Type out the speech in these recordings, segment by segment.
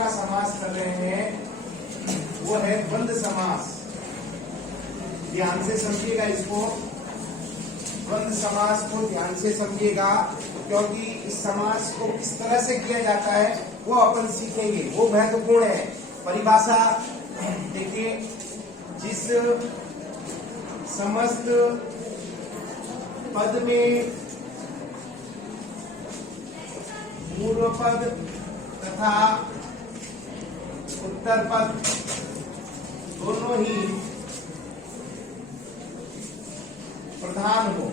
जिसका समास कर रहे हैं वो है द्वंद्व समास। ध्यान से समझिएगा इसको, द्वंद्व समास को ध्यान से समझिएगा, क्योंकि इस समास को किस तरह से किया जाता है वो अपन सीखेंगे, वो महत्वपूर्ण है। परिभाषा देखिए, जिस समस्त पद में पूर्व पद तथा उत्तर पद दोनों ही प्रधान हो,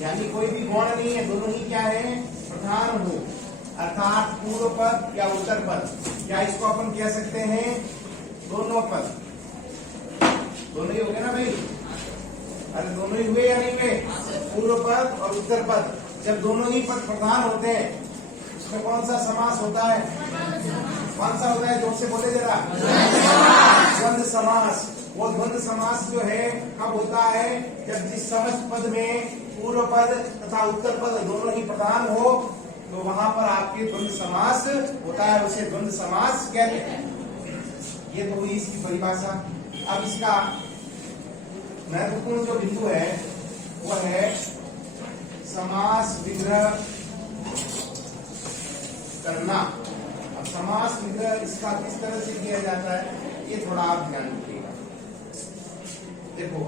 यानी कोई भी गौण नहीं है, दोनों ही क्या है, प्रधान हो, अर्थात पूर्व पद या उत्तर पद, या इसको अपन कह सकते हैं दोनों पद। दोनों ही हो गए ना भाई? अरे दोनों ही हुए या नहीं हुए? पूर्व पद और उत्तर पद जब दोनों ही पद प्रधान होते हैं उसमें कौन सा समास होता है? कौन सा होता है? जोर से बोले जरा। द्वंद्व समास। वो द्वंद्व समास जो है कब होता है? जब जिस समस्त पद में पूर्व पद तथा उत्तर पद दोनों ही प्रधान हो तो वहां पर आपके द्वंद्व समास होता है, उसे द्वंद्व समास कहते हैं। ये तो हुई इसकी परिभाषा। अब इसका महत्वपूर्ण जो बिंदु है वो है समास विग्रह करना। अब समास विग्रह इसका किस तरह से किया जाता है ये थोड़ा आप ध्यान रखिएगा। देखो,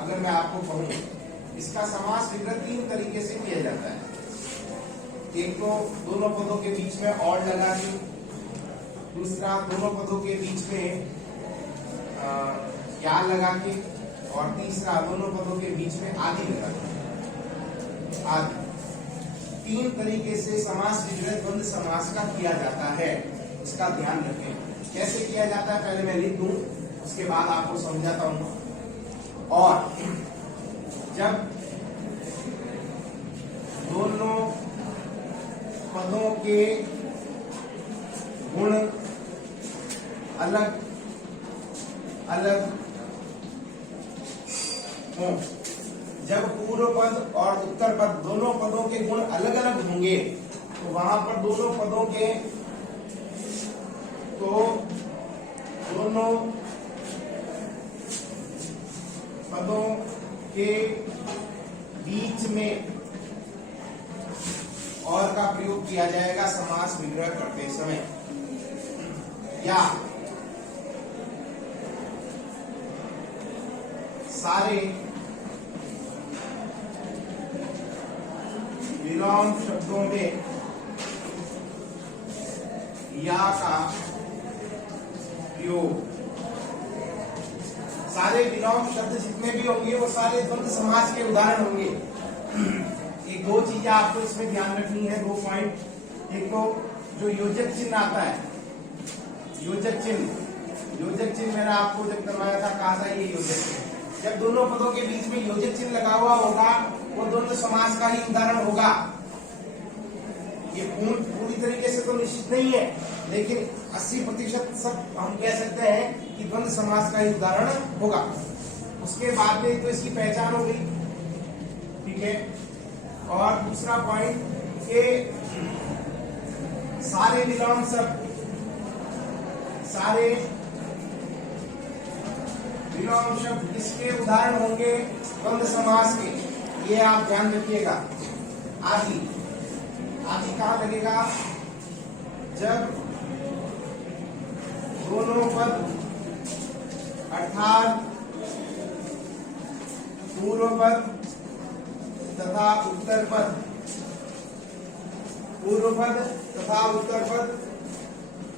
अगर मैं आपको कहूं इसका समास विग्रह 3 तरीके से किया जाता है। एक तो दोनों पदों के बीच में और लगा के, दूसरा दोनों पदों के बीच में या लगा के, और तीसरा दोनों पदों के बीच में आदि लगा के। आदि 3 तरीके से समास विग्रह द्वंद्व समास का किया जाता है, इसका ध्यान रखें। कैसे किया जाता है पहले मैं लिख दूं, उसके बाद आपको समझाता हूं। और जब दोनों पदों के गुण अलग अलग हों, जब पूर्व पद और उत्तर पद दोनों पदों के गुण अलग अलग होंगे तो वहां पर दोनों पदों के बीच में और का प्रयोग किया जाएगा समास विग्रह करते समय। या सारे विलोम शब्दों में या का प्रयोग, सारे विलोम शब्द जितने भी होंगे वो सारे द्वंद्व समास के उदाहरण होंगे। एक 2 चीजें आपको इसमें ध्यान रखनी है, 2 पॉइंट। एक तो जो योजक चिन्ह आता है, योजक चिन्ह मैंने आपको जब करवाया था कहा था ये योजक चिन्ह, जब दोनों पदों के बीच में योजक चिन्ह लगा हुआ होगा वो द्वंद्व समास का ही उदाहरण होगा। ये पूरी तरीके से तो निश्चित नहीं है, लेकिन 80% सब हम कह सकते हैं कि द्वंद्व समास का ही उदाहरण होगा। उसके बाद में तो इसकी पहचान हो गई, ठीक है। और दूसरा पॉइंट के सारे विलोम शब्द, सारे विलोम शब्द किसके उदाहरण होंगे? द्वंद्व समास के। ये आप ध्यान रखिएगा। आदि कहाँ लगेगा? जब दोनों पद अर्थात पूर्व पद तथा उत्तर पद, पूर्व पद तथा उत्तर पद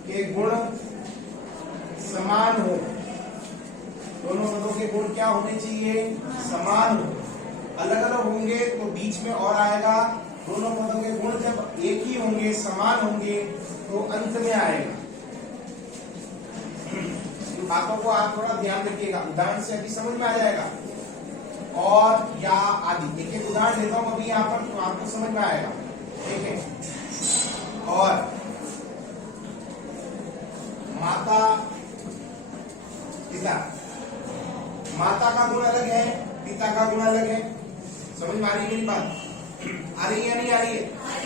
के गुण समान हो। दोनों पदों के गुण क्या होने चाहिए? समान हो। अलग अलग होंगे तो बीच में और आएगा। दोनों पदों के गुण जब एक ही होंगे, समान होंगे, तो अंत में आएगा। बातों को आप थोड़ा ध्यान रखिएगा, उदाहरण से अभी समझ में आ जाएगा। और या आदि, एक एक उदाहरण देता हूं अभी यहाँ पर, तो आपको समझ में आएगा, ठीक है। और माता पिता, माता का गुण अलग है, पिता का गुण अलग है। समझ में आ रही है मेरी बात? आ रही है या नहीं आ रही है?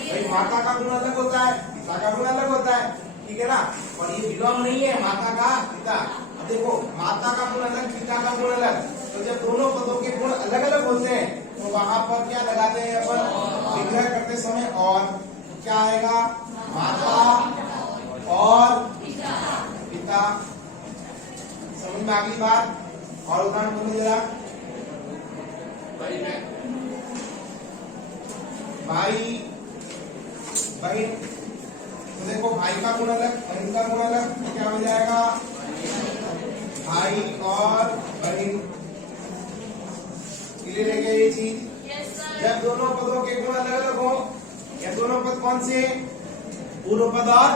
भाई माता का गुण अलग होता है, पिता का गुण अलग होता है। ठीक है ना। और ये बिलोंग नहीं है माता का पिता। अब देखो माता का गुण अलग, पिता का गुण अलग, तो जब दोनों पदों के गुण अलग अलग होते हैं तो वहां पर क्या लगाते हैं अपन विग्रह करते समय, और क्या आएगा, माता और पिता। समझ में अगली बात। और उदाहरण बोलिए जरा। भाई बहन, तो देखो भाई का गुण अलग, बहन का गुण अलग, तो क्या हो जाएगा, भाई और बहन। क्लियर है क्या ये चीज? जब दोनों पदों के गुण अलग अलग हो, या दोनों पद कौन से, पूर्व पद और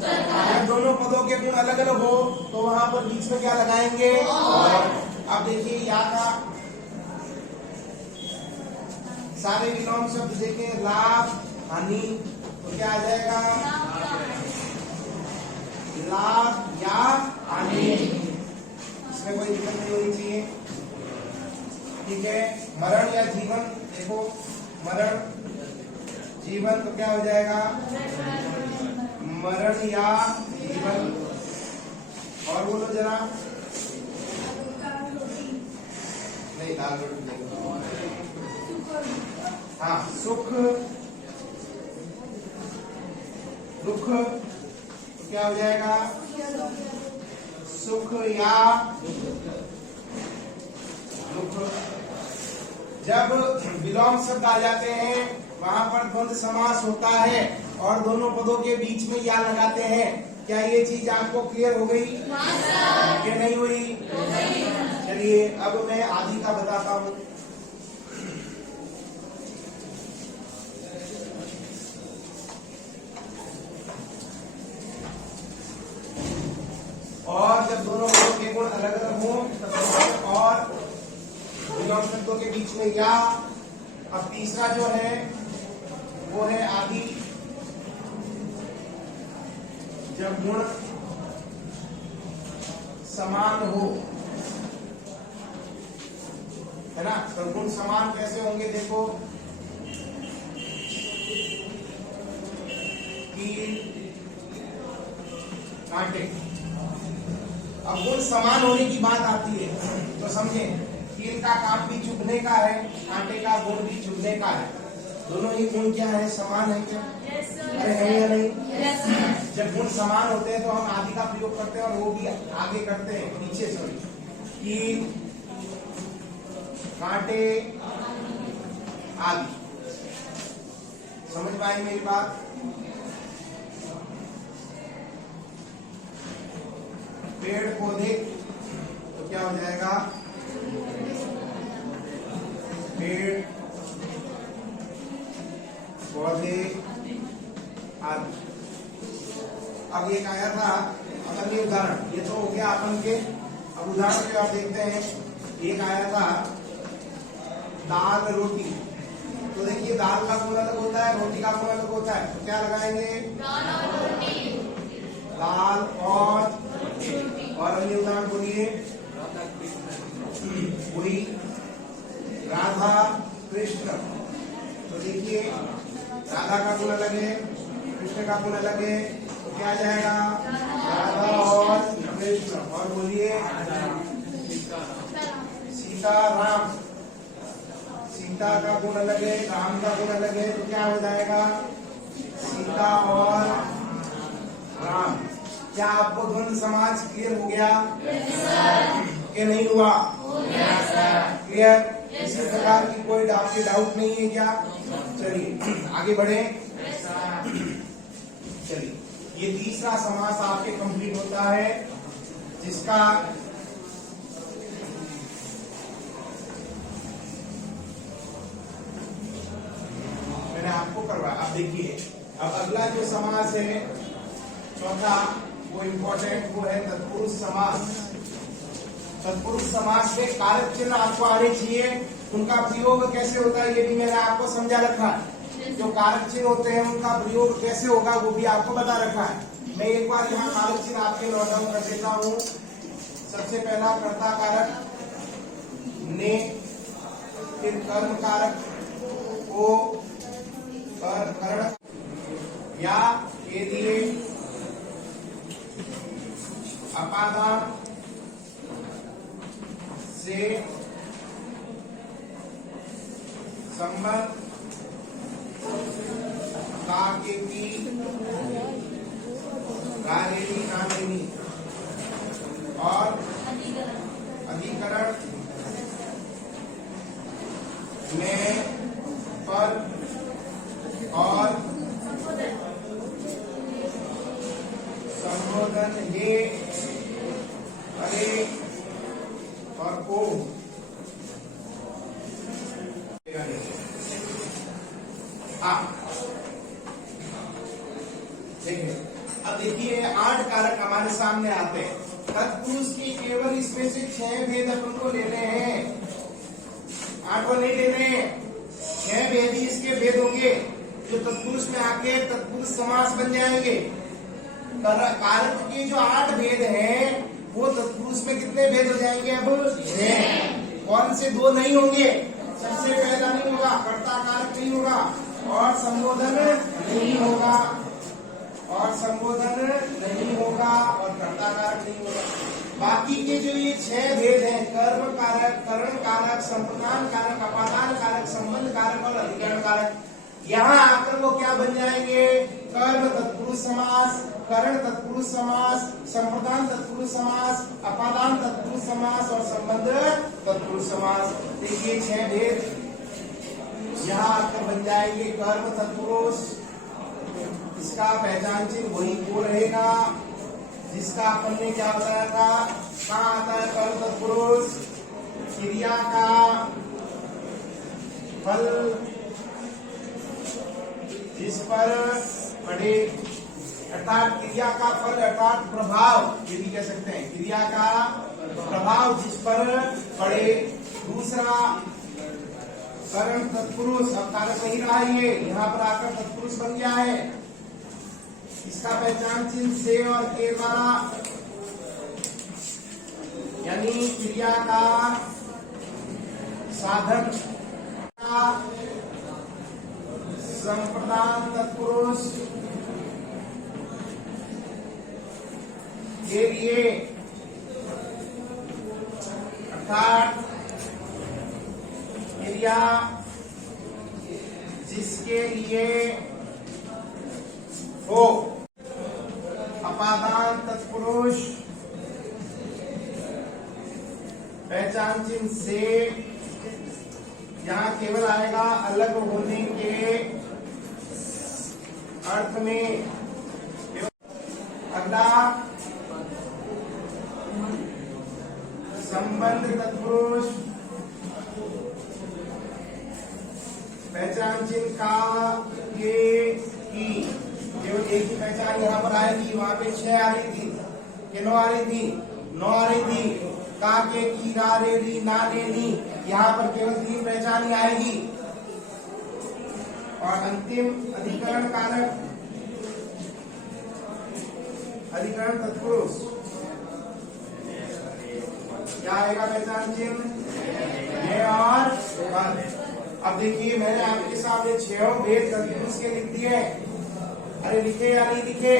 जब दोनों पदों के गुण अलग अलग हो तो वहां पर बीच में क्या लगाएंगे, और। अब देखिए या का सारे विलोम शब्द देखें, लाभ हानि, तो क्या आ जाएगा, लाभ या हानि। इसमें कोई दिक्कत नहीं होनी चाहिए, ठीक है। मरण या जीवन, देखो मरण जीवन, तो क्या हो जाएगा, मरण या जीवन। और बोलो जरा। नहीं, दाल रोटी नहीं। हाँ, सुख दुख, तो क्या हो जाएगा, सुख या दुख। जब विलोम शब्द आ जाते हैं वहां पर द्वंद्व समास होता है और दोनों पदों के बीच में या लगाते हैं। क्या ये चीज आपको क्लियर हो गई कि नहीं हुई? चलिए अब मैं आदि का बताता हूँ। और जब दोनों पदों के गुण अलग अलग हो तब और विलोम शब्दों के बीच में या। अब तीसरा जो है वो है आदि। जब गुण समान हो, है ना, तो गुण समान कैसे होंगे, देखो कील कांटे। अब गुण समान होने की बात आती है तो समझे, कील का काम भी चुभने का है, कांटे का गुण भी चुभने का है। दोनों ही गुण क्या है, समान है क्या? अरे है या नहीं? जब गुण समान होते हैं तो हम आदि का प्रयोग करते हैं, और वो भी आगे करते हैं, पीछे सॉरी। कील कांटे आदि। समझ में आई मेरी बात? पेड़ पौधे, तो क्या हो जाएगा, पेड़ पौधे आदि। अब एक आया था अगले उदाहरण, ये तो हो गया अपन के। अब उदाहरण पे आप देखते हैं, एक आया था दाल रोटी। तो देखिए दाल का गुण अलग होता है, रोटी का गुण अलग होता है, तो क्या लगाएंगे, दाल और अन्य उदाहरण बोलिए, वही राधा कृष्ण। तो देखिए राधा का गुण अलग है, कृष्ण का गुण अलग है, तो क्या जाएगा, राधा और कृष्ण। और बोलिए सीता राम। सीता का गुण अलग है, राम का गुण अलग है, तो क्या हो जाएगा, सीता और राम। क्या आपको द्वंद्व समाज क्लियर हो गया कि नहीं हुआ? क्लियर? इसी प्रकार की कोई आपके डाउट नहीं है क्या? चलिए आगे बढ़े। चलिए ये तीसरा समास आपके कंप्लीट होता है, जिसका मैंने आपको करवाया। अब देखिए, अब अगला जो समास है चौथा, वो इम्पोर्टेंट, वो है तत्पुरुष समास। तत्पुरुष समास में कारक चिन्ह आपको आने चाहिए, उनका प्रयोग कैसे होता है ये भी मैंने आपको समझा रखा है। जो कारक चिन्ह होते हैं उनका प्रयोग कैसे होगा वो भी आपको बता रखा है। मैं एक बार यहाँ कारक चिन्ह आपके नोट डाउन कर देता हूँ। सबसे पहला कर्ता कारक ने, फिर कर्म कारक को, कर्ण या के लिए अपादान से संबंध का के की रारेली नामेनी और अधिकरण में पर और संबोधन हे अरे और को देखिए, अब देखिए 8 कारक हमारे सामने आते हैं। तत्पुरुष के केवल इसमें से 6 भेद अपन को लेने हैं, 8 को नहीं लेने हैं। 6 भेद ही इसके भेद होंगे जो तत्पुरुष में आके तत्पुरुष समास बन जाएंगे। कारक के जो 8 भेद हैं वो तत्पुरुष में कितने भेद हो जाएंगे? अब 6। कौन से 2 नहीं होंगे? सबसे पहला नहीं होगा, कर्ता कारक नहीं होगा और संबोधन नहीं होगा, और संबोधन नहीं होगा और कर्ता कारक नहीं होगा। बाकी के जो ये 6 भेद हैं, कर्म कारक, करण कारक, संप्रदान कारक, अपादान कारक, संबंध कारक और अधिकरण कारक, यहाँ आकर वो क्या बन जाएंगे? कर्म तत्पुरुष समास, करण तत्पुरुष समास, संप्रदान तत्पुरुष समास, अपादान तत्पुरुष समास और संबंध तत्पुरुष समास। देखिए 6 भेद यहाँ आकर बन जाएंगे। कर्म तत्पुरुष, इसका पहचान चिन्ह वही को रहेगा जिसका अपन ने क्या बताया था। कहाँ आता है कर्म तत्पुरुष? क्रिया का फल जिस पर पड़े, अर्थात क्रिया का फल अर्थात प्रभाव, ये भी कह सकते हैं, क्रिया का प्रभाव जिस पर पड़े। दूसरा करण तत्पुरुष, अब कारक नहीं रहा, ये यहाँ पर आकर तत्पुरुष बन गया है। इसका पहचान चिन्ह से और के द्वारा, यानी क्रिया का साधन का संप्रदान तत्पुरुष के लिए, अर्थात क्रिया जिसके लिए हो। अपादान तत्पुरुष पहचान चिन्ह से यहाँ केवल आएगा अलग होने के अर्थ में। अगला संबंध तत्पुरुष पहचान चिन्ह का के की, केवल एक ही पहचान यहाँ पर आएगी। वहां पे 6 आ रही थी, के 9 आ रही थी, 9 आ रही थी, का के की रा रे री ना रे नी, यहाँ पर केवल 3 पहचान ही आएगी। और अंतिम अधिकरण कारक, अधिकरण तत्पुरुष क्या आएगा पहचान चिन्ह? ये और पर। अब देखिए मैंने आपके सामने 6 भेद तत्पुरुष के लिख दिए। अरे लिखे या नहीं लिखे?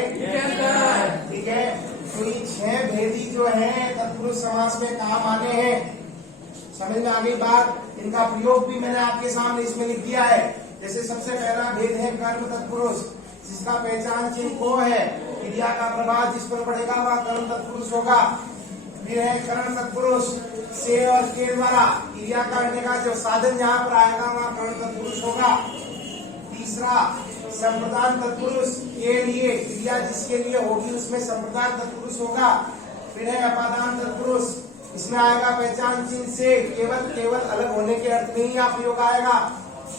ठीक है, तो ये 6 भेदी जो है तत्पुरुष समास में काम आने हैं। समझ में आ गई बात? इनका प्रयोग भी मैंने आपके सामने इसमें लिख दिया है। जैसे सबसे पहला भेद है कर्म तत्पुरुष, जिसका पहचान चिन्ह को है। क्रिया का प्रभाव जिस पर पड़ेगा वह कर्म तत्पुरुष होगा। फिर है करण तत्पुरुष, से और के द्वारा क्रिया करने का जो साधन यहाँ पर आएगा वह करण तत्पुरुष होगा। तीसरा संप्रदान तत्पुरुष, के लिए क्रिया जिसके लिए होगी उसमें संप्रदान तत्पुरुष होगा। फिर है अपादान तत्पुरुष, इसमें आएगा पहचान चिन्ह से, केवल अलग होने के अर्थ में ही यहाँ प्रयोग आएगा।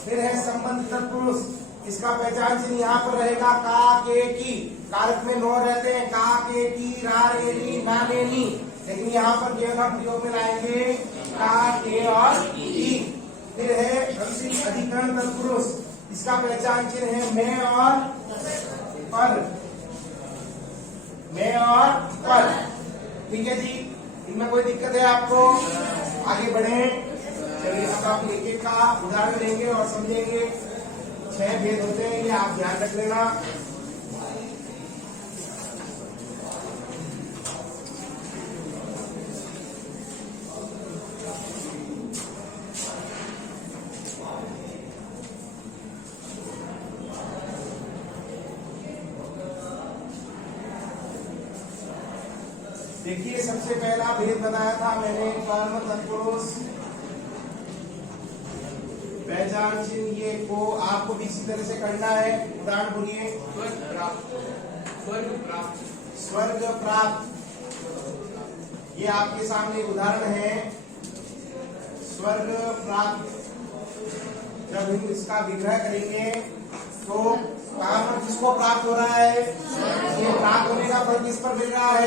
फिर है संबंध तत्पुरुष, इसका पहचान चिन्ह यहाँ पर रहेगा का के की, कारक में 9 रहते हैं, का के की रा रे नी ना रे नी, लेकिन यहाँ पर केवल हम प्रयोग में लाएंगे का के और की। फिर है अधिकरण तत्पुरुष, इसका पहचान चिन्ह है मैं और पर, मैं और पर। ठीक है जी, इनमें कोई दिक्कत है आपको? आगे बढ़े, चलिए अब आप एक एक का उदाहरण लेंगे और समझेंगे। 6 भेद होते हैं, ये आप ध्यान रख लेना। देखिए सबसे पहला भेद बनाया था मैंने, कर्म तत्पुरुष पहचान चिन्ह, ये को आपको भी इसी तरह से करना है। उदाहरण बोलिए। स्वर्ग प्राप्त, ये आपके सामने एक उदाहरण है। स्वर्ग प्राप्त, जब हम इसका विग्रह करेंगे तो काम किसको प्राप्त हो रहा है? ये प्राप्त होने का फल किस पर मिल रहा है?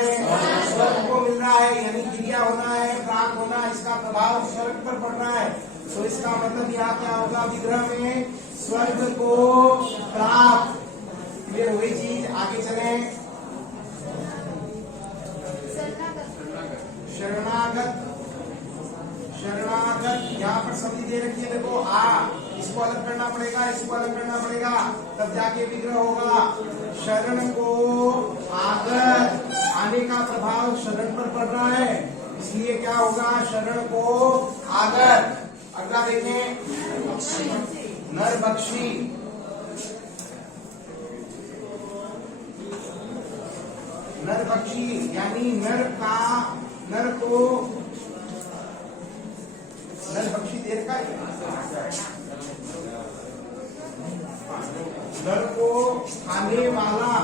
स्वर्ग को मिल रहा है, यानी क्रिया होना है, प्राप्त होना, इसका प्रभाव स्वर्ग पर पड़ रहा है। तो इसका मतलब यहाँ क्या होगा? विग्रह में स्वर्ग को प्राप्त। क्लियर हुई चीज? आगे चले। शरणागत, शरणागत यहाँ पर सभी दे रखी है, देखो आ, इसको अलग करना पड़ेगा, इसको अलग करना पड़ेगा, तब जाके विग्रह होगा। शरण को आगत, आने का प्रभाव शरण पर पड़ रहा है, इसलिए क्या होगा? शरण को आगत। अगला देखें, नरभक्षी, नरभक्षी यानी नर का, नर को, नरभक्षी देर का नर को खाने वाला,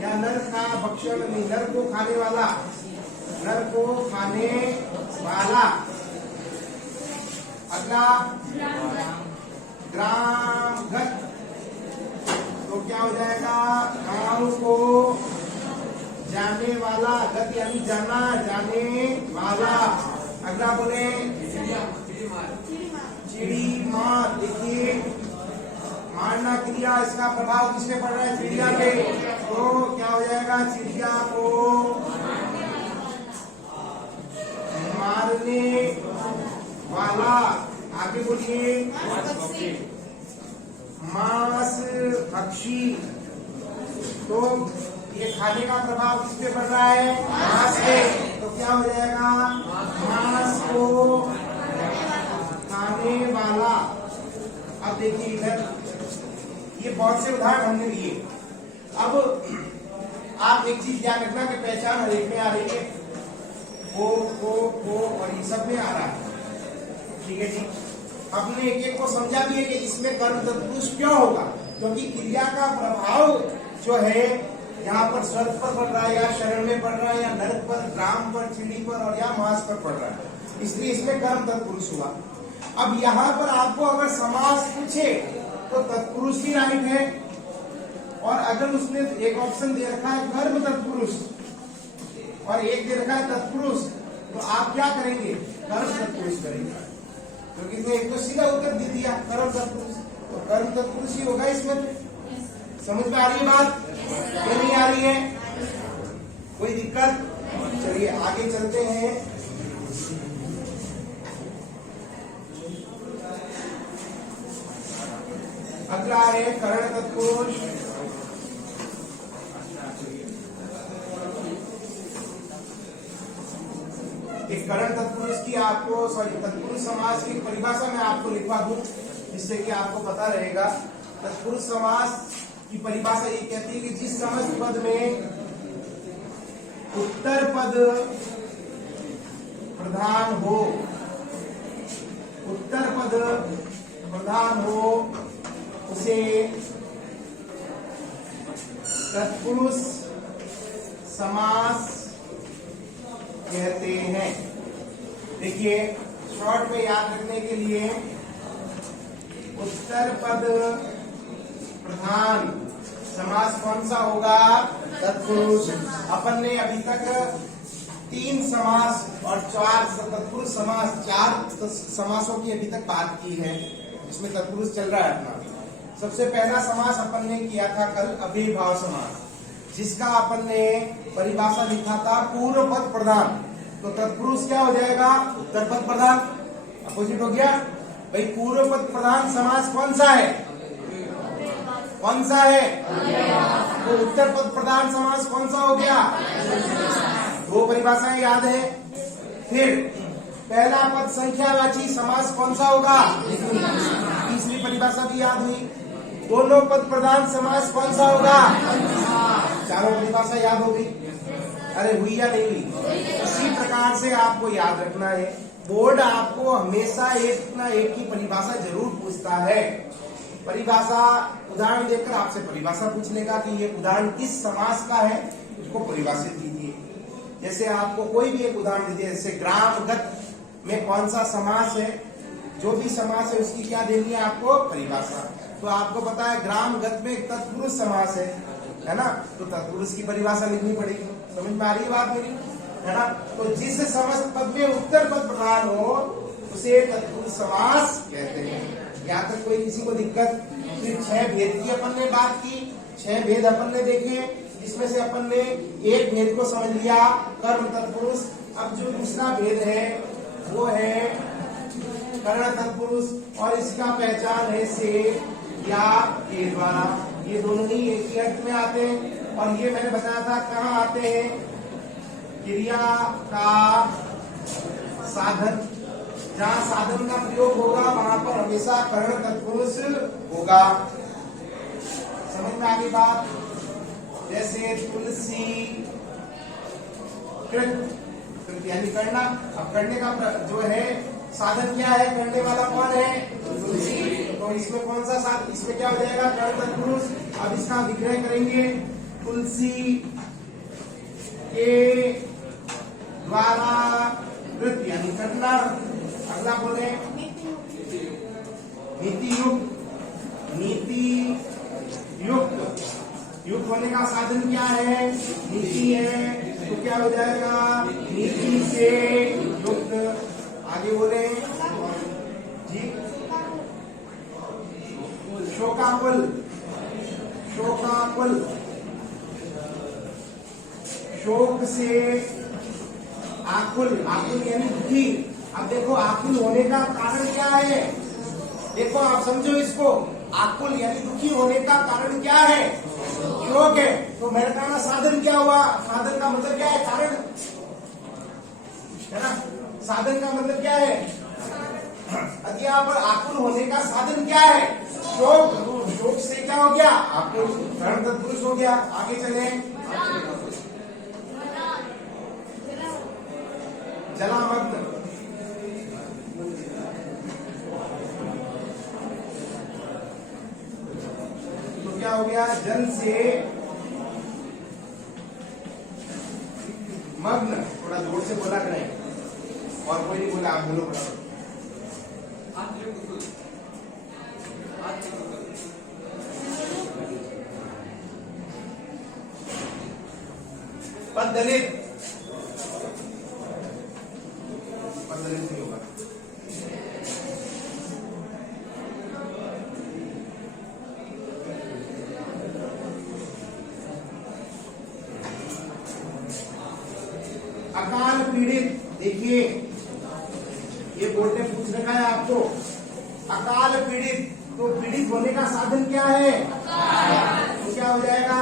या नर का भक्षण नहीं, नर को खाने वाला, नर को खाने वाला। अगला ग्रामगत, तो क्या हो जाएगा? गांव को जाने वाला, गत यानी जाना, जाने वाला। अगला बोले चिड़ी मार, देखिए मारना क्रिया, इसका प्रभाव किस पे पड़ रहा है? चिड़िया पे, तो क्या हो जाएगा? चिड़िया को मारने वाला। आगे बोलिए मांस भक्षी, तो ये खाने का प्रभाव किस पे पड़ रहा है? मांस पे, तो क्या हो जाएगा? मांस को खाने वाला। अब देखिए इधर ये बहुत से उदाहरण हमने लिए। अब आप एक चीज ध्यान रखना कि पहचान हर एक में आ रही है, को और ये सब में आ रहा है, ठीक है जी। अपने एक एक को समझा भी है कि इसमें कर्म तत्पुरुष क्यों होगा, क्योंकि क्रिया का प्रभाव जो है यहाँ पर स्वर्ग पर पड़ रहा है, या शरण में पड़ रहा है, या नरक पर, ग्राम पर, चिड़ी पर, और या मांस पर पड़ रहा है, इसलिए इसमें कर्म तत्पुरुष हुआ। अब यहाँ पर आपको अगर समास पूछे तो तत्पुरुष ही राइट है, और अगर उसने एक ऑप्शन दे रखा है कर्म तत्पुरुष और एक दे रखा है तत्पुरुष, तो आप क्या करेंगे? कर्म तत्पुरुष करेंगे, क्योंकि इसने एक तो सीधा उत्तर दे दिया कर्म तत्पुरुष, तो कर्म तत्पुरुष ही होगा इसमें। समझ में आ रही है बात? ये नहीं आ रही है? कोई दिक्कत? चलिए आगे चलते हैं। अगला है करण तत्पुरुष। एक करण तत्पुरुष की आपको, तत्पुरुष समास की परिभाषा मैं आपको लिखवा दूं, जिससे कि आपको पता रहेगा। तत्पुरुष समास की परिभाषा ये कहती है कि जिस समस्त पद में उत्तर पद प्रधान हो, उत्तर पद प्रधान हो, उसे तत्पुरुष समास कहते हैं। देखिए शॉर्ट में याद रखने के लिए, उत्तर पद प्रधान समास कौन सा होगा? तत्पुरुष। अपन ने अभी तक 3 समास और 4 तत्पुरुष समास, 4 समासों की अभी तक बात की है, जिसमें तत्पुरुष चल रहा है अपना। सबसे पहला समास अपन ने किया था कल, अव्ययीभाव समास, जिसका अपन ने परिभाषा लिखा था पूर्व पद प्रधान। तो तत्पुरुष क्या हो जाएगा? उत्तर पद प्रधान। अपोजिट हो गया भाई। पूर्व पद प्रधान समास कौन सा है? कौन सा है? तो उत्तर पद प्रधान समास कौन सा हो गया? 2 परिभाषाएं याद है। फिर पहला पद संख्यावाची समास कौन सा होगा? तीसरी परिभाषा भी याद हुई। दोनों पद प्रधान समास कौन सा होगा? चारों परिभाषा याद हो गई। अरे हुई या नहीं हुई? इसी प्रकार से आपको याद रखना है, बोर्ड आपको हमेशा एक ना एक की परिभाषा जरूर पूछता है। परिभाषा उदाहरण देकर आपसे परिभाषा पूछ लेगा कि ये उदाहरण किस समास का है, उसको परिभाषित कीजिए। जैसे आपको कोई भी एक उदाहरण दीजिए, जैसे ग्रामगत में कौन सा समास है, जो भी समास है उसकी क्या देनी है आपको परिभाषा। तो आपको पता है ग्रामगत में तत्पुरुष समास है ना, तो तत्पुरुष की परिभाषा लिखनी पड़ेगी। समझ में आ रही है बात मेरी, है ना। तो जिस समस्त पद में उत्तर पद प्रधान हो उसे तत्पुरुष समास कहते हैं। यहाँ तक कोई किसी को दिक्कत? फिर 6 भेद की अपन ने बात की, 6 भेद अपन ने देखे, इसमें से अपन ने एक भेद को समझ लिया, कर्म तत्पुरुष। अब जो दूसरा भेद है वो है कर्ण तत्पुरुष, और इसका पहचान है से या के द्वारा। ये दोनों ही एक ही अर्थ में आते हैं, और ये मैंने बताया था कहाँ आते हैं, क्रिया का साधन, जहाँ साधन का प्रयोग होगा वहां पर हमेशा कर्ण तत्पुरुष होगा। समझ में आ गई बात? जैसे तुलसी कृत यानी करना। अब करने का जो है साधन क्या है, करने वाला कौन है, तुलसी। तो इसमें कौन सा साधन, इसमें क्या हो जाएगा, कर्ण तत्पुरुष। अब इसका विग्रह करेंगे, तुलसी के द्वारा कृत यानी करना। अगला बोले नीति युक्त, नीति युक्त, युक्त होने का साधन क्या है, नीति है, तो क्या हो जाएगा, नीति से युक्त। आगे बोले जी, शोकाकुल, शोकाकुल, शोक से आकुल, आकुल यानी दुखी। अब देखो आकुल होने का कारण क्या है, देखो आप समझो इसको, आकुल यानी दुखी होने का कारण क्या है, शोक है। तो मैंने कहा ना साधन क्या हुआ, साधन का मतलब क्या है, कारण है ना। साधन का मतलब क्या है, अब यहाँ पर आकुल होने का साधन क्या है, शोक। शोक से क्या हो गया, आकुल, कर्ण तत्पुरुष हो गया। आगे चले, जलामग्न, तो क्या हो गया, जल से मग्न। थोड़ा जोर से बोला करें, और कोई नहीं बोला, आप बोलो बराबर। पददलित, पददलित नहीं होगा। अकाल पीड़ित, देखिए ये बोर्ड ने पूछ रखा है आपको, अकाल पीड़ित, तो पीड़ित होने का साधन क्या है, तो क्या हो जाएगा,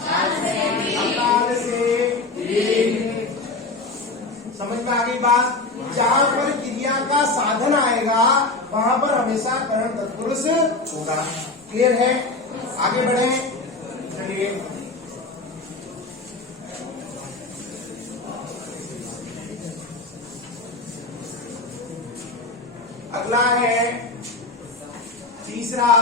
अकाल से पीड़ित। समझ में आ गई बात? जहां पर क्रिया का साधन आएगा वहां पर हमेशा कर्ण तत्पुरुष होगा। क्लियर है? आगे बढ़े, चलिए। अगला है तीसरा,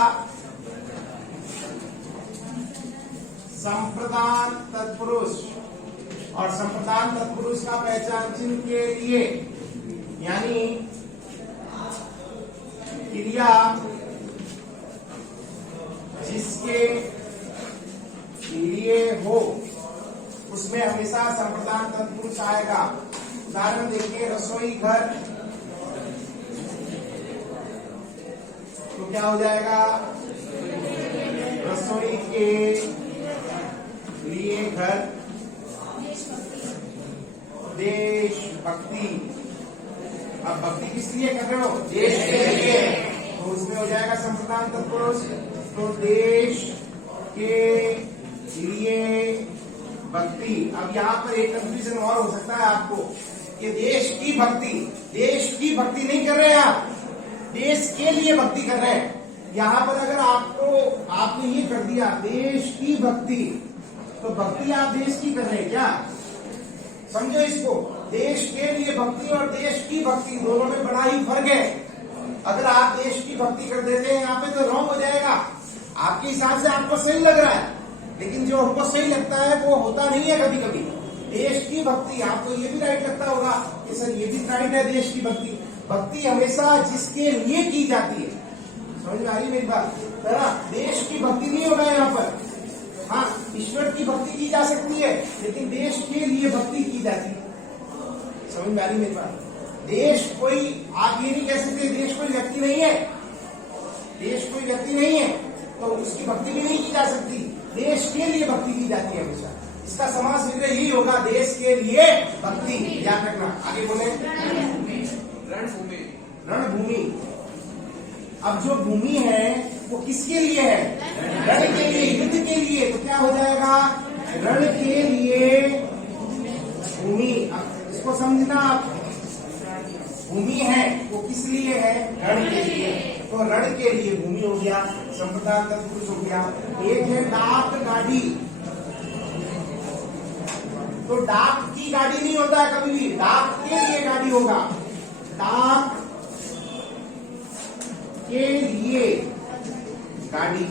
संप्रदान तत्पुरुष। और संप्रदान तत्पुरुष का पहचान चिन्ह के लिए, यानी क्रिया जिसके लिए हो उसमें हमेशा संप्रदान तत्पुरुष आएगा। उदाहरण देखिए, रसोई घर, तो क्या हो जाएगा, रसोई के लिए घर। देशभक्ति, अब भक्ति किस लिए कर रहे हो, देश के लिए, तो उसमें हो जाएगा संप्रदान तत्पुरुष। तो देश के लिए भक्ति। अब यहाँ पर एक कंफ्यूजन और हो सकता है आपको, कि देश की भक्ति, देश की भक्ति नहीं कर रहे हैं आप, देश के लिए भक्ति कर रहे हैं। यहाँ पर अगर आपने ये कर दिया देश की भक्ति, तो भक्ति आप देश की कर रहे हैं क्या, समझो इसको, देश के लिए भक्ति और देश की भक्ति दोनों में बड़ा ही फर्क है। अगर आप देश की भक्ति कर देते हैं यहाँ पे तो रॉन्ग हो जाएगा। आपके हिसाब से आपको सही लग रहा है, लेकिन जो हमको सही लगता है वो होता नहीं है कभी कभी। देश की भक्ति, आपको ये भी राइट लगता होगा कि सर ये भी राइट है, देश की भक्ति। भक्ति हमेशा जिसके लिए की जाती है, समझ में आ रही मेरी बात है ना। देश की भक्ति नहीं होगा यहाँ पर। हाँ, ईश्वर की भक्ति की जा सकती है, लेकिन देश के लिए भक्ति की जाती है। समझ में आ रही मेरी बात। देश कोई, आप ये नहीं कह सकते देश कोई व्यक्ति नहीं है। देश कोई व्यक्ति नहीं है तो उसकी भक्ति भी नहीं की जा सकती। देश के लिए भक्ति की जाती है हमेशा। इसका समास विग्रह यही होगा, देश के लिए भक्ति। याद रखना। आगे बोले, रणभूमि। अब जो भूमि है वो किसके लिए है? रण के लिए, युद्ध के लिए। तो क्या हो जाएगा? रण के लिए भूमि। अब इसको समझना आप, भूमि है वो किस लिए है? रण के लिए। तो रण के लिए भूमि हो गया, संपदा तत्पुरुष हो गया। एक है डाक गाड़ी। तो डाक की गाड़ी नहीं होता है कभी भी, डाक के लिए गाड़ी होगा। डाक के लिए गाड़ी।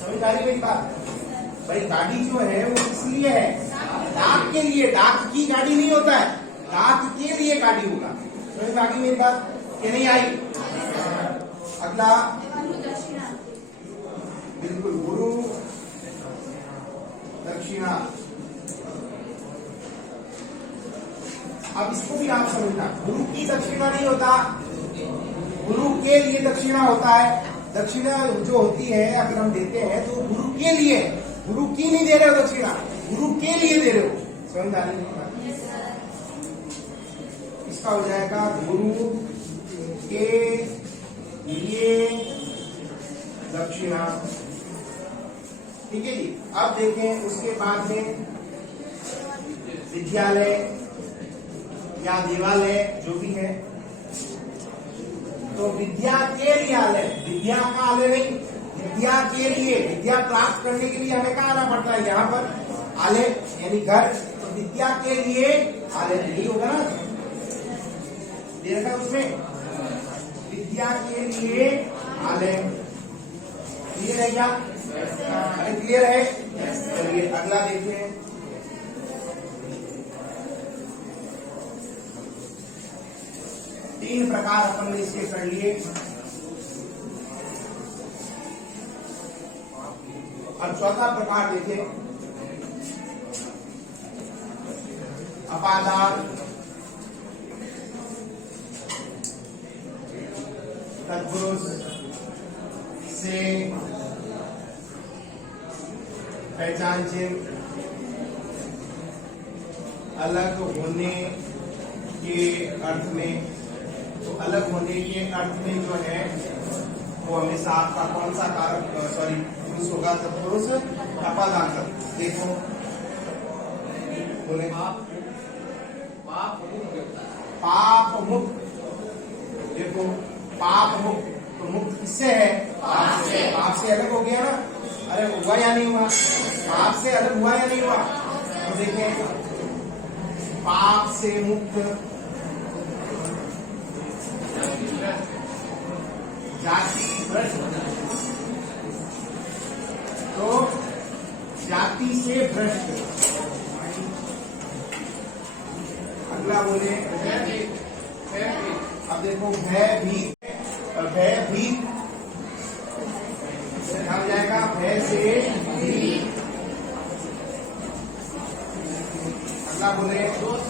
समझ आ रही मेरी बात? भाई गाड़ी जो है वो किस लिए है? डाक के लिए। डाक की गाड़ी नहीं होता है, डाक के लिए गाड़ी होगा। समझ आ गई मेरी बात कि नहीं आई? अगला, बिल्कुल, गुरु दक्षिणा। अब इसको भी आप समझना, गुरु की दक्षिणा नहीं होता, गुरु के लिए दक्षिणा होता है। दक्षिणा जो होती है अगर हम देते हैं तो गुरु के लिए, गुरु की नहीं दे रहे हो दक्षिणा, गुरु के लिए दे रहे हो। समझ आ रही? इसका हो जाएगा गुरु के लिए दक्षिणा। ठीक है जी। अब देखें उसके बाद में विद्यालय या देवालय जो भी है, तो विद्या के लिए आलय, विद्या का आलय नहीं, विद्या के लिए, विद्या प्राप्त करने के लिए हमें कहाँ आना पड़ता है? यहाँ पर आलय यानी घर। तो विद्या के लिए आलय, यही होगा ना, दे रखा है उसमें, विद्या के लिए आलय। क्लियर है क्या? अरे क्लियर है? चलिए अगला देखें। तीन प्रकार अपन ने इसके कर लिए। अब चौथा प्रकार देखें, अपादान तत्पुरुष से पहचान चिन्ह अलग होने के अर्थ में। तो अलग होने के अर्थ में जो है वो हमेशा आपका कौन सा कारक, सॉरी, पुरुष होगा? तत्पुरुष अपादान। देखो बोले पाप मुक्त। देखो पाप मुक्त, तो मुक्त किससे है? पाप से। पाप से अलग हो गया ना? अरे हुआ या नहीं हुआ? पाप से अलग हुआ या नहीं हुआ? तो देखें, पाप से मुक्त, जाति भ्रष्ट। तो जाति से भ्रष्ट। अगला बोले, अब देखो भयभीत। भयभीत क्या हो जाएगा? भय से भीत। अगला बोले दोष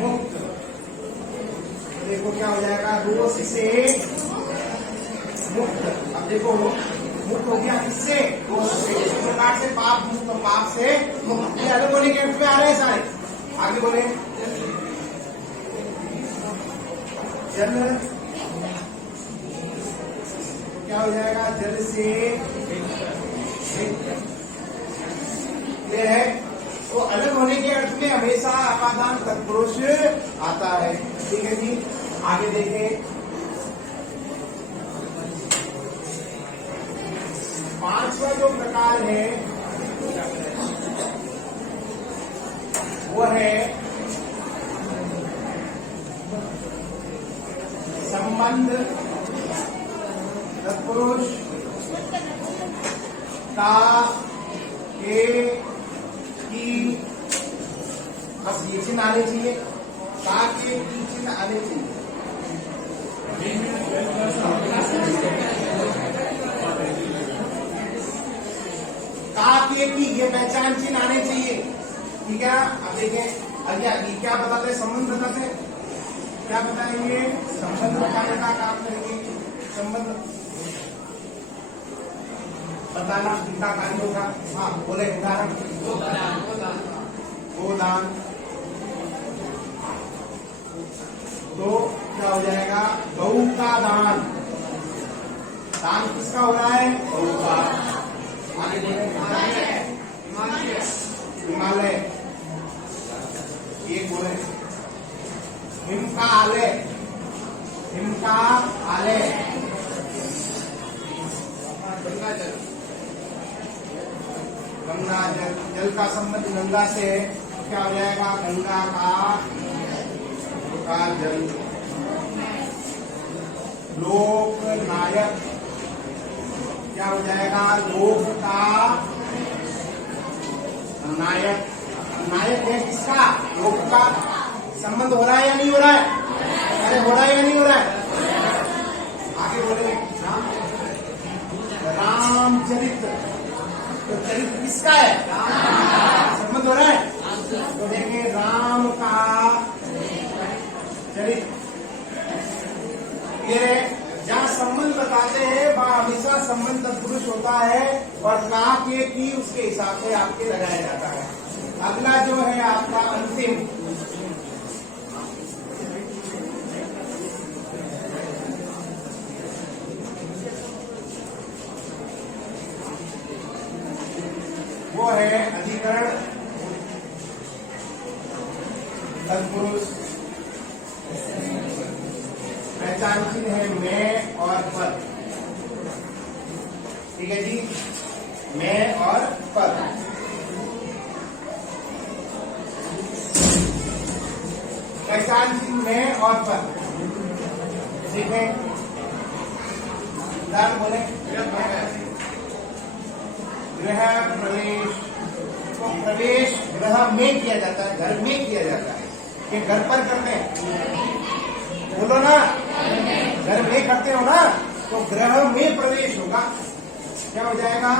मुक्त। देखो क्या हो जाएगा? दोष से मुक्त। अब देखो मुक्त हो गया किससे? दोष से। इस प्रकार से पाप मुक्त, पाप से मुक्त। ये अलग होने के अर्थ में आ रहे हैं सारे। आगे बोले जल। क्या हो जाएगा? जल से क्लियर है? तो अलग होने के अर्थ में हमेशा अपादान तत्पुरुष आता है। ठीक है जी। आगे देखें, पांचवा जो प्रकार है वो है संबंध तत्पुरुष का के की, बस ये चिन्ह आने चाहिए, का के की चिन्ह आने चाहिए। का के की ये पहचान चिन्ह आने चाहिए, ठीक है। अब देखें अगला ये क्या बताते हैं, संबंध बताते हैं, क्या बताएंगे, संबंध बताने का काम करेंगे। संबंध बताना कितना कार्य होगा। हाँ बोले उदाहरण, गोदान, तो क्या हो जाएगा, गऊ का दान। दान किसका हो रहा है, गऊ का। आगे बोले हिमालय, ये बोले हिम का आलय, हिम का आलय। गंगा जल, जल का संबंध गंगा से है, क्या हो जाएगा, गंगा का जल। लोक नायक, क्या हो जाएगा, लोक का नायक। नायक है किसका, लोक का। संबंध हो रहा है या नहीं हो रहा है, अरे हो रहा है या नहीं हो रहा है। आगे बोले रामचरित, तो चरित्र किसका है, संबंध हो रहा है। तो देखें राम का चरित्र, ये जहाँ संबंध बताते हैं वहाँ हमेशा संबंध तत्पुरुष होता है और का के की उसके हिसाब से आपके लगाया जाता है। अगला जो है आपका अंतिम, वो है अधिकरण तत्पुरुष। पहचान चिन्ह है मैं और पद, ठीक है जी, मैं और पद। पहचान चिन्ह मैं और पद, ठीक है। उदाहरण बोले गृह प्रवेश, तो प्रवेश गृह में किया जाता है, घर में किया जाता है, कि घर पर करते हैं, बोलो ना, घर में करते हो ना, तो गृह में प्रवेश होगा, क्या हो जाएगा,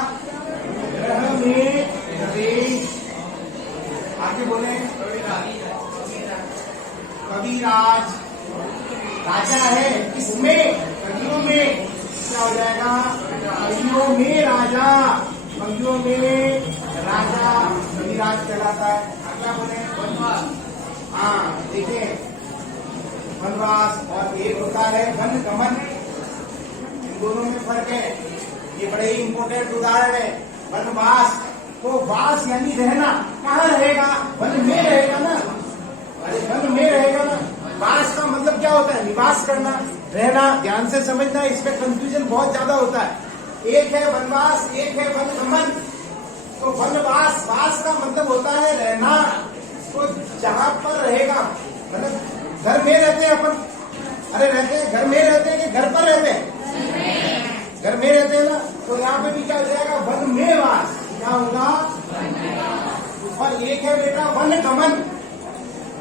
गृह में प्रवेश। आगे बोले कविराज, राजा है किसमें, कवियों में, क्या हो जाएगा, कवियों में राजा, कवियों में राजा कविराज कहलाता है। अगला बोले वनवास, हाँ देखिए वनवास और एक होता है वन गमन, इन दोनों में फर्क है। ये बड़े ही इंपोर्टेंट उदाहरण है। वनवास, तो वास यानी रहना, कहाँ रहेगा, वन में रहेगा ना, अरे वन में रहेगा ना। वास का मतलब क्या होता है, निवास करना, रहना। ध्यान से समझना, इसमें कंफ्यूजन बहुत ज्यादा होता है। एक है वनवास, एक है वनगमन। तो वनवास, वास का मतलब होता है रहना, तो जहाँ पर रहेगा, मतलब घर में रहते हैं अपन, अरे रहते हैं घर में रहते हैं कि घर पर रहते हैं, घर में रहते हैं ना, तो यहाँ पे भी क्या हो जाएगा, वन में वास, क्या होगा। और एक है बेटा वनगमन,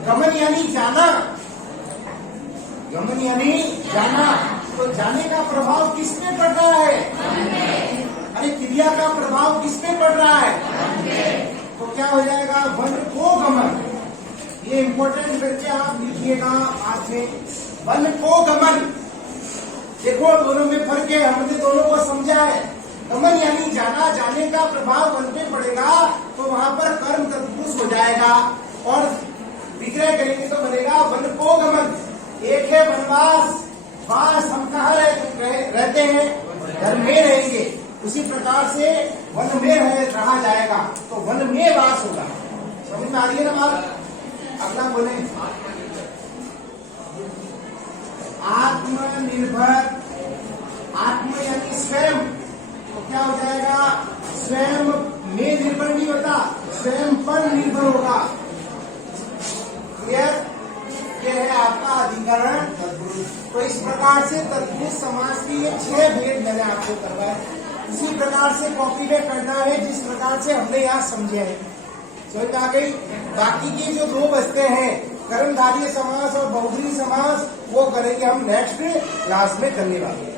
गमन यानी जाना, गमन यानी जाना, तो जाने का प्रभाव किस पे पड़ रहा है, अरे क्रिया का प्रभाव किस पे पड़ रहा है, तो क्या हो जाएगा, वन को गमन। ये इंपॉर्टेंट करके आप लिखिएगा आज में, वन को गमन। देखो दोनों में फर्क है, हमने दोनों को समझा है। गमन यानी जाना, जाने का प्रभाव वन पे पड़ेगा तो वहां पर कर्म तत्पुरुष हो जाएगा, और विग्रह करेंगे तो बनेगा वन को गमन। एक है वनवास, वास हम कहाँ रहते हैं, घर में रहेंगे, उसी प्रकार से वन में रहा जाएगा, तो वन में वास होगा। समझ में आ रही है ना बात। अगला बोले आत्मनिर्भर, आत्म यानी स्वयं, तो क्या हो जाएगा, स्वयं में निर्भर नहीं होता, स्वयं पर निर्भर होगा, अधिकरण। तो इस प्रकार से तत्पुरुष समास के ये 6 भेद मैंने आपको करवाए। इसी प्रकार से कॉपी में करना है जिस प्रकार से हमने यहाँ समझे हैं। समझ में आ गई। बाकी की जो 2 बचते हैं कर्मधारय समास और बहुब्रीहि समास वो करेंगे हम नेक्स्ट क्लास में। धन्यवाद।